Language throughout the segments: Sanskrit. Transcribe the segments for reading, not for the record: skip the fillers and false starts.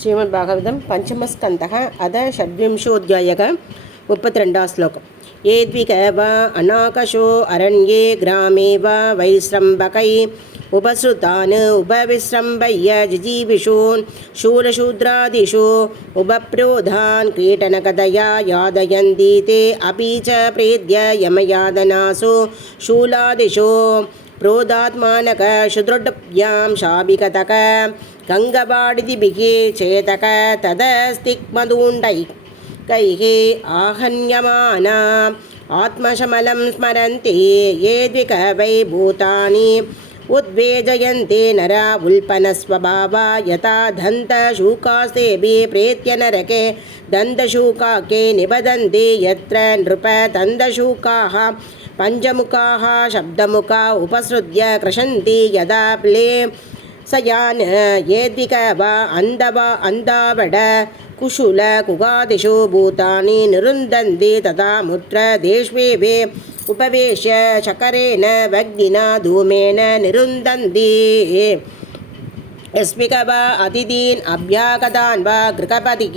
श्रीमद्भागवतं पंचमस्कन्धः अध षड्विंशोऽध्यायः 32 श्लोकः। ये द्विकवा अनाकशो अरण्ये ग्रामे वा वैश्रम्भकै उपसृतान् उपविश्रम्भय्य जिजीविषून् शूलशूद्रादिषु उपप्रोधान् कीटनकतया यादयन्ति ते अपि च प्रेद्य यमयादनासु शूलादिषु प्रोदात्मानक शुद्रुड्भ्यां शाबिकतक गङ्गवाडिदिभिः चेतक तदस्तिक्मदूण्डैः आहन्यमाना आत्मशमलं स्मरन्ति ये द्विकवै भूतानि उद्वेजयन्ते नरा उल्पनस्वभावा यथा दन्तशूकास्तेभिः प्रेत्य नरके दन्तशूकाके निबदन्ति यत्र नृप दन्तशूकाः पंचमुखाः शब्दमुखा उपसृज्य कृशन्ति यदा प्ले सयान ये द्विकवा अन्दावड कुशुल कुगादिषु भूतानि निरुन्धन्ति तथा मुत्र देश्वेवे उपवेश्य शकरेण वग्निना धूमेन निरुन्धन्ति यस्मिकवा अतिथीन् अभ्यागतान् वा गृहपतिः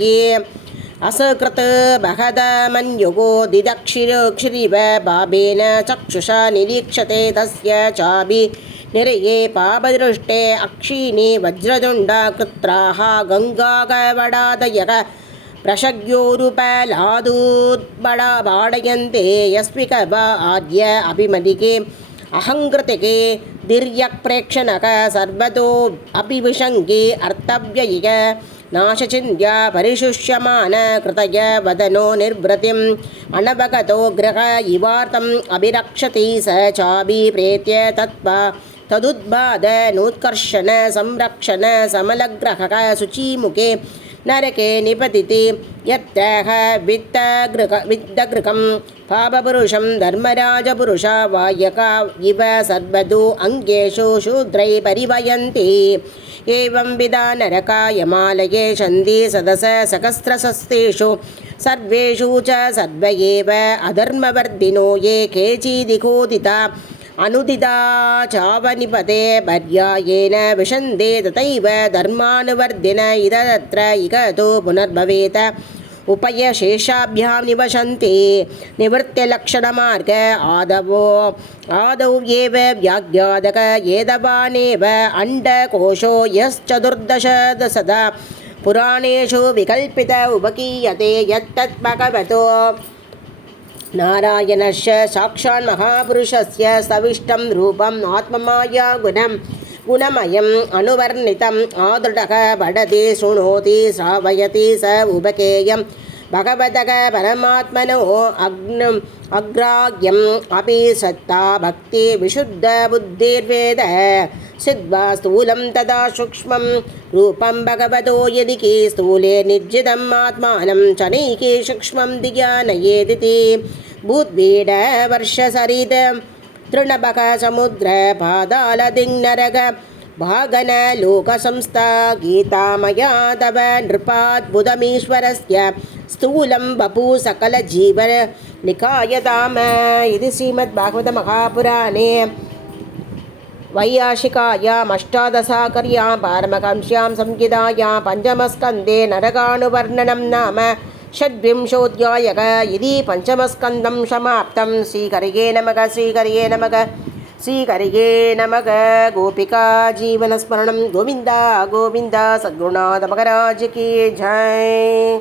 असकृत बहदमन्युगो दिदक्षिरिव भावेन चक्षुषा निरीक्षते तस्य चापि निरये पापदृष्टे अक्षीणि वज्रदुण्डा कृत्राः गङ्गाकवडादयः प्रशग्योरुपलादूद्बडाडयन्ते यस्मिकवा आद्य अभिमदिके अहङ्कृतिके दीर्यक्प्रेक्षणक सर्वतो अभिविशङ्गे अर्थव्ययिक नाशचिन्त्या परिशुष्यमान कृतय वदनो निर्वृतिम् अनवगतो ग्रह इवार्तम् अभिरक्षति स चापि प्रेत्य तत्त्वा तदुद्बाद नोत्कर्षण संरक्षण समलग्रहः शुचिमुखे नरके निपतिति यत्र वित्तगृहं पापपुरुषं धर्मराजपुरुषा वायका इव सर्वतो अङ्गेषु शूद्रै परिवयन्ति एवं विदा नरका यमालये शन्ति सदस सहस्रशस्तेषु सर्वेषु च सर्व एव अधर्मवर्धिनो ये केचिदिकोदिता अनुदिता चावनिपते पर्यायेन विशन्ते तथैव धर्मानुवर्धिन इदत्र इगतो पुनर्भवेत् उपयशेषाभ्यां निवसन्ति निवृत्त्यलक्षणमार्ग आदौ एव व्याख्यातक एदवानेव अण्डकोशो यश्चतुर्दशसदा पुराणेषु विकल्पित उपकीयते यत्तत् भगवतो नारायणस्य साक्षात् महापुरुषस्य सविष्टं रूपम् आत्ममाया गुणमयम् अनुवर्णितम् आदृढः पठति शृणोति श्रावयति स उपकेयं भगवतः परमात्मनो अग्राह्यम् अपि सत्ता भक्ति विशुद्ध बुद्धिर्वेद सिद्ध्वा स्थूलं तदा सूक्ष्मं रूपं भगवतो यदि के स्थूले निर्जितम् आत्मानं शनैके सूक्ष्मं दिज्ञानयेदिति भूद्वीड वर्षसरित तृणबक समुद्र पादालदिङ्नरग भागन लोकसंस्था गीतामया तव नृपाद्भुतमीश्वरस्य स्थूलं वपु सकलजीवन निकायताम। इति श्रीमद्भागवतमहापुराणे वैयाशिकायाम् अष्टादशाकर्यां पारमहंस्यां संहितायां पंचमस्कन्धे नरकानुवर्णनं नाम षड्विंशोऽध्यायः। इति पंचमस्कन्धं समाप्तं। श्रीहरये नमः श्रीहरये नमः श्रीहरये नमः। गोपिका जीवनस्मरणं गोविन्द गोविन्द। सद्गुरुनाथ महाराज की जय।